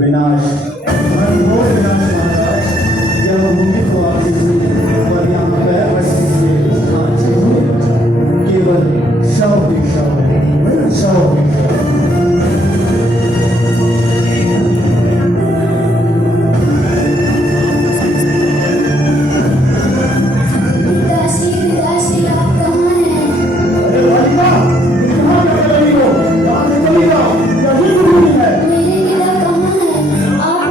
विनाश घोर विनाश महाराज। यह भूमि को आपकी हुई और यहाँ पैर रखने से आंचे हुए केवल शव ही शव है, शव ही शव। आप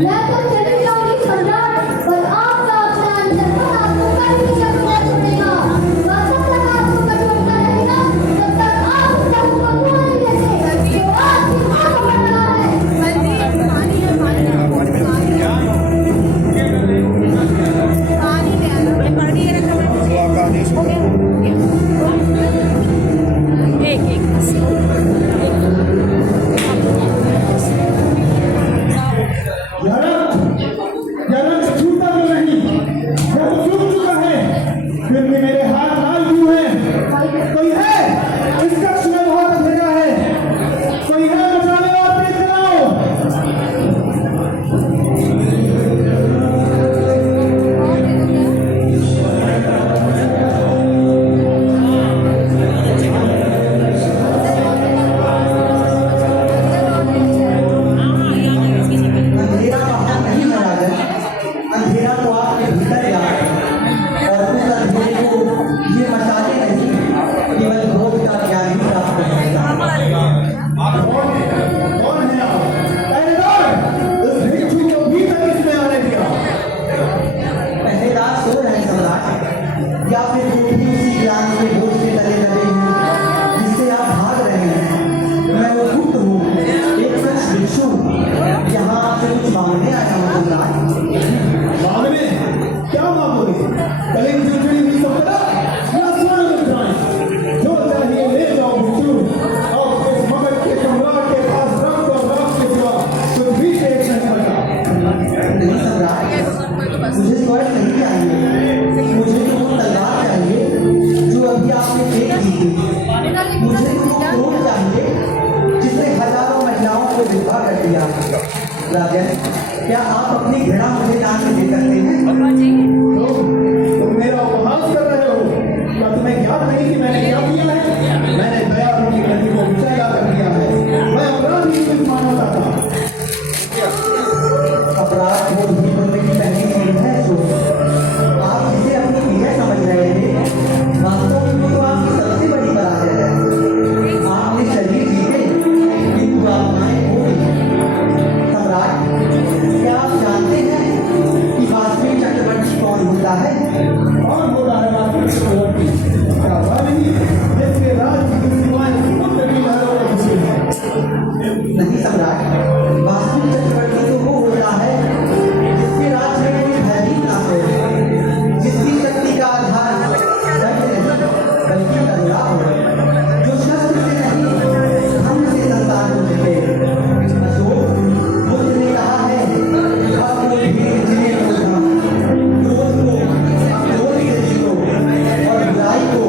मैं तो चली जाऊंगी सम्राट, पर आपका अपना अंतर्मन आपको कभी जगना छोड़ेगा। जब तक आपको कठोरता रहेगा, तब तक आप उस प्रभु को भूल नहीं देते जो आपकी मां को बन रहा है। जन्म छूटा तो नहीं, जब छूट चुका है फिर भी मेरे हाथ लाल क्यों है? कोई है इस कक्ष में बहुत अंधेरा है, कोई है बचाने और तेज चलाओ। अंधेरा बाहर नहीं है राजन, अंधेरा तो आपके भीतर जा है। और उस अंधेरे को ये मचाते नहीं, केवल भोग का ज्ञान ही प्राप्त हो सकता है। कौन है आप? पहरेदार, उस भिक्षु को भीतर किसने आने दिया? पहरेदार सो रहे हैं सम्राट, या फिर वो भी उसी ज्ञान के बोझ के तले दबे हैं जिससे आप भाग रहे हैं। मैं वो गुप्त हूँ, एक सच भिक्षु, यहाँ आपसे कुछ मांगने आया हूँ सम्राट। मांगने? क्या मांगोगे? गले की जुड़जुड़ी हुई संपदा या स्वर्ण मुद्राएं? जो चाहिए ले जाओ भिक्षु। अब इस मगध के सम्राट के पास रक्त और राख के सिवा कुछ भी शेष नहीं बचा। नहीं सम्राट, मुझे स्वर्ण नहीं चाहिए, मुझे तो वो तलवार चाहिए जो अभी आपने फेंक दी थी। मुझे तो वो क्रोध चाहिए जिसने हजारों महिलाओं को विधवा कर दिया। राजन, क्या आप अपनी घृणा मुझे जान के दे सकते हैं? तुम मेरा उपहास कर रहे हो? क्या तुम्हें ज्ञात नहीं कि मैंने क्या किया है? मैंने दया की नदी को विषैला कर दिया है। मैं अपराधी की मानवता था। अपराध वो भी बोलने की पहली चीज है जो आप जिसे अपनी पीढ़ा समझ रहे थे, वास्तव में वो तो आपकी सबसे बड़ी पराजय है। आपने शरीर जीते किंतु आत्माएं खो गई। सम्राट, क्या आप जानते हैं कि वास्तविक चक्रवर्ती कौन होता है? कौन बोला है वास्तविक चक्रवर्ती? क्या वह नहीं जिसके राज की सीमाएं समुद्र की लहरों में घुसी हैं? नहीं सम्राट, वास्तविक चक्रवर्ती तो वो होता है जिसके राज में कोई भयभीत ना हो, जिसकी शक्ति का आधार धन नहीं बल्कि करुणा हो, जो शस्त्र से नहीं धन से संसार को जीते। अशोक, बुद्ध ने कहा है अब वो धीरे धीरे क्रोध को अक्रोध से जीतो और बुराई को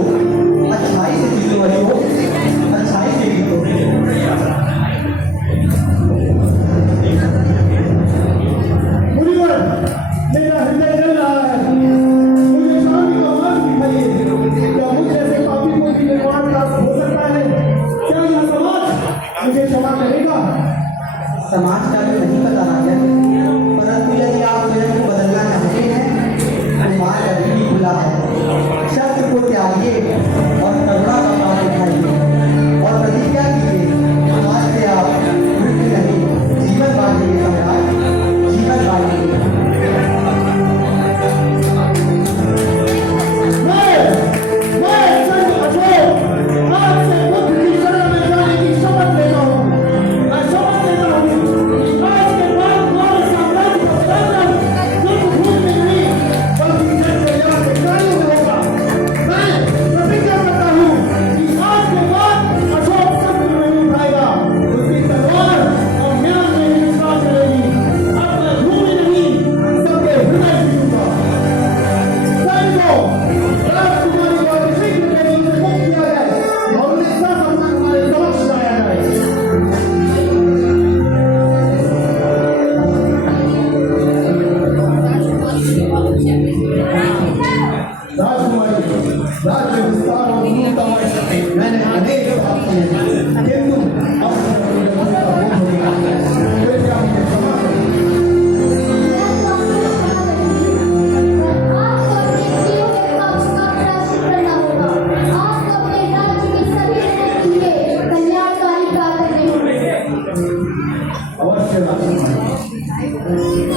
अच्छाई से जीतो। अशोक, अच्छाई से जीतो। मुनिवर, मेरा हृदय जल रहा है। मुझे शांति का मार्ग दिखाइए। क्या मुझ जैसे पापी को भी निर्वाण प्राप्त हो सकता है? क्या यह समाज मुझे क्षमा करेगा? समाज का भी नहीं पता राजन, परंतु यदि आप स्वयं को बदलना चाहते हैं तो मार्ग अभी भी खुला है। शस्त्र को त्यागिए और करुणा का पाठ उठाइए और प्रतिज्ञा कीजिए, आज से आप मृत्यु नहीं जीवन बांटेंगे सम्राट, जीवन बांटेंगे। मैं संत अशोक आज से बुद्ध की शरण में जाने की शपथ लेता हूँ। मैं शपथ लेता हूँ कि आज के बाद राजकुमारी